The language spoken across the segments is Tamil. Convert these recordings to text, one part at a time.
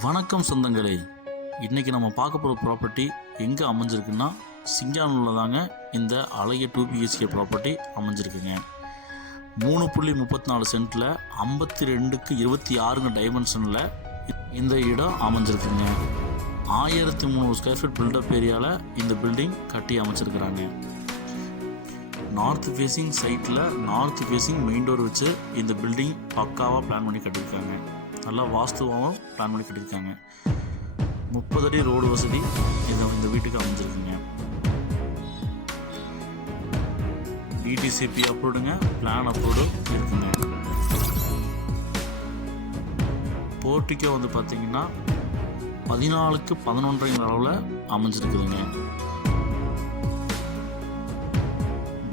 வணக்கம் சொந்தங்களே, இன்றைக்கி நம்ம பார்க்க போகிற ப்ராப்பர்ட்டி எங்கே அமைஞ்சிருக்குன்னா சிங்கானூரில் தாங்க இந்த அழகிய 2 BHK ப்ராப்பர்ட்டி அமைஞ்சிருக்குங்க. 3.34 சென்ட்டில் 52க்கு 26 டைமென்ஷனில் இந்த இடம் அமைஞ்சிருக்குங்க. 1300 ஸ்கொயர் ஃபீட் பில்டப் ஏரியாவில் இந்த பில்டிங் கட்டி அமைச்சிருக்கிறாங்க. நார்த் ஃபேஸிங் சைட்டில் நார்த் ஃபேஸிங் மெயின் டோர் வச்சு இந்த பில்டிங் பக்காவாக பிளான் பண்ணி கட்டியிருக்காங்க. நல்லா வாஸ்துவாகவும் பிளான் பண்ணி கட்டியிருக்காங்க. 30 அடி ரோடு வசதி இந்த வீட்டுக்கு அமைஞ்சிருக்குங்க. டிடிசிபி அப்ரூவ்டுங்க, பிளான் அப்ரூவ்டு இருக்குங்க. போர்ட்டிக்கோ வந்து பார்த்தீங்கன்னா 14க்கு 11 அளவில் அமைஞ்சிருக்குதுங்க.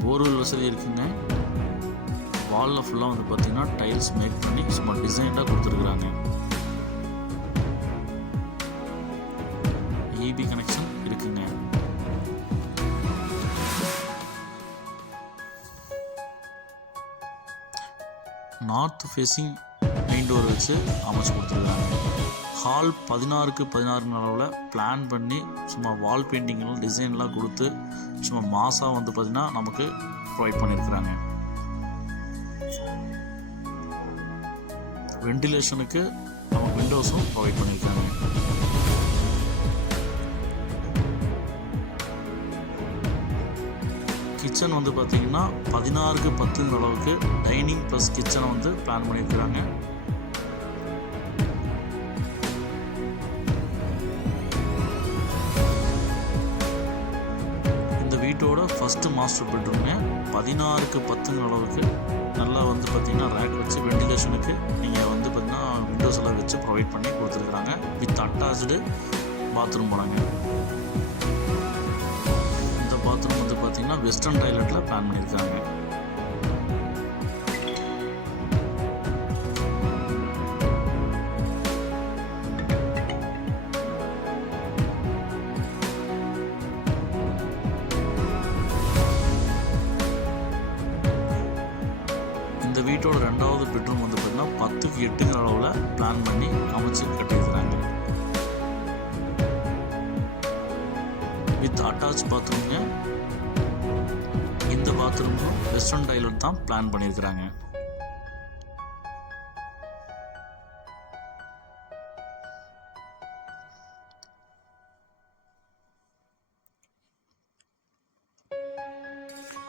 போர்வெல் வசதி இருக்குங்க. வாலில் ஃபுல்லாக வந்து பார்த்தீங்கன்னா டைல்ஸ் மேக் பண்ணி சும்மா டிசைனாக கொடுத்துருக்குறாங்க. EB கனெக்ஷன் இருக்குங்க. நார்த் ஃபேஸிங் மெயின் டோர் வச்சு அமைச்சு கொடுத்துருக்காங்க. ஹால் 16க்கு 16 அளவில் பிளான் பண்ணி சும்மா வால் பெயிண்டிங்லாம் டிசைன்லாம் கொடுத்து சும்மா மாசாக வந்து பார்த்திங்கன்னா நமக்கு ப்ரொவைட் பண்ணியிருக்கிறாங்க. வெண்டிலேஷனுக்கு நமக்கு விண்டோஸும் ப்ரொவைட் பண்ணியிருக்காங்க. கிச்சன் வந்து பார்த்திங்கன்னா 16க்கு 10 அளவுக்கு டைனிங் ப்ளஸ் கிச்சனை வந்து பிளான் பண்ணியிருக்கிறாங்க. இந்த வீட்டோட ஃபஸ்ட்டு மாஸ்டர் பெட்ரூம்ங்க 16க்கு 10 அளவுக்கு நல்லா வந்து பார்த்திங்கன்னா ரேக் வச்சு வெண்டிலேஷனுக்கு நீங்கள் வந்து பார்த்திங்கன்னா விண்டோஸ் எல்லாம் வச்சு ப்ரொவைட் பண்ணி கொடுத்துருக்குறாங்க. வித் அட்டாச்சு பாத்ரூம் போனாங்க. இந்த பாத்ரூம் வந்து பார்த்திங்கன்னா வெஸ்டர்ன் டாய்லெட்டில் பிளான் பண்ணியிருக்காங்க. இந்த வீட்டோட 2வது பெட்ரூம் வந்து பார்த்தீங்கன்னா 10க்கு 8 அளவில் பிளான் பண்ணி அமைச்சு கட்டியிருக்கிறாங்க. வித் அட்டாச் பாத்ரூம்ங்க. இந்த பாத்ரூமும் வெஸ்டர்ன் டாய்லெட் தான் பிளான் பண்ணியிருக்கிறாங்க.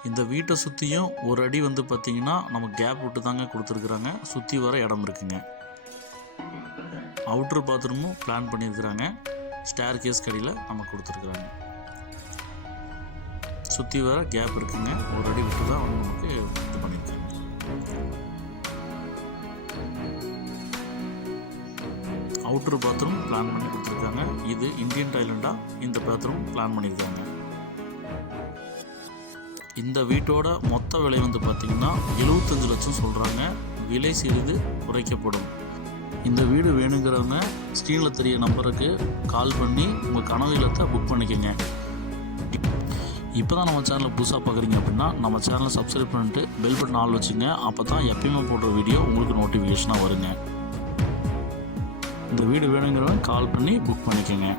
இந்த வீட்டை சுற்றியும் ஒரு அடி வந்து பார்த்திங்கன்னா நமக்கு கேப் விட்டு தாங்க கொடுத்துருக்குறாங்க. சுற்றி வர இடம் இருக்குங்க. அவுட்ரு பாத்ரூமும் பிளான் பண்ணியிருக்கிறாங்க. ஸ்டேர் கேஸ் கடியில் நமக்கு கொடுத்துருக்குறாங்க. சுற்றி வர கேப் இருக்குங்க. ஒரு அடி விட்டு தான் வந்து நமக்கு இது பண்ணியிருக்காங்க. அவுட்ரு பாத்ரூம் பிளான் பண்ணி கொடுத்துருக்காங்க. இது இந்தியன் டாய்லெட்டாக இந்த பாத்ரூம் பிளான் பண்ணியிருக்காங்க. இந்த வீட்டோட மொத்த விலை வந்து பார்த்திங்கன்னா 75 லட்சம் சொல்கிறாங்க. விலை சிறிது குறைக்கப்படும். இந்த வீடு வேணுங்கிறவங்க ஸ்க்ரீனில் தெரிய நம்பருக்கு கால் பண்ணி உங்கள் கனவு இல்லத்தை புக் பண்ணிக்கோங்க. இப்போ தான் நம்ம சேனலை புதுசாக பார்க்குறீங்க அப்படின்னா நம்ம சேனலை சப்ஸ்கிரைப் பண்ணிட்டு பெல் பட்டன் ஆல் வச்சுங்க. அப்போ தான் எப்பயுமே போடுற வீடியோ உங்களுக்கு நோட்டிஃபிகேஷனாக வருங்க. இந்த வீடு வேணுங்கிறவங்க கால் பண்ணி புக் பண்ணிக்கோங்க.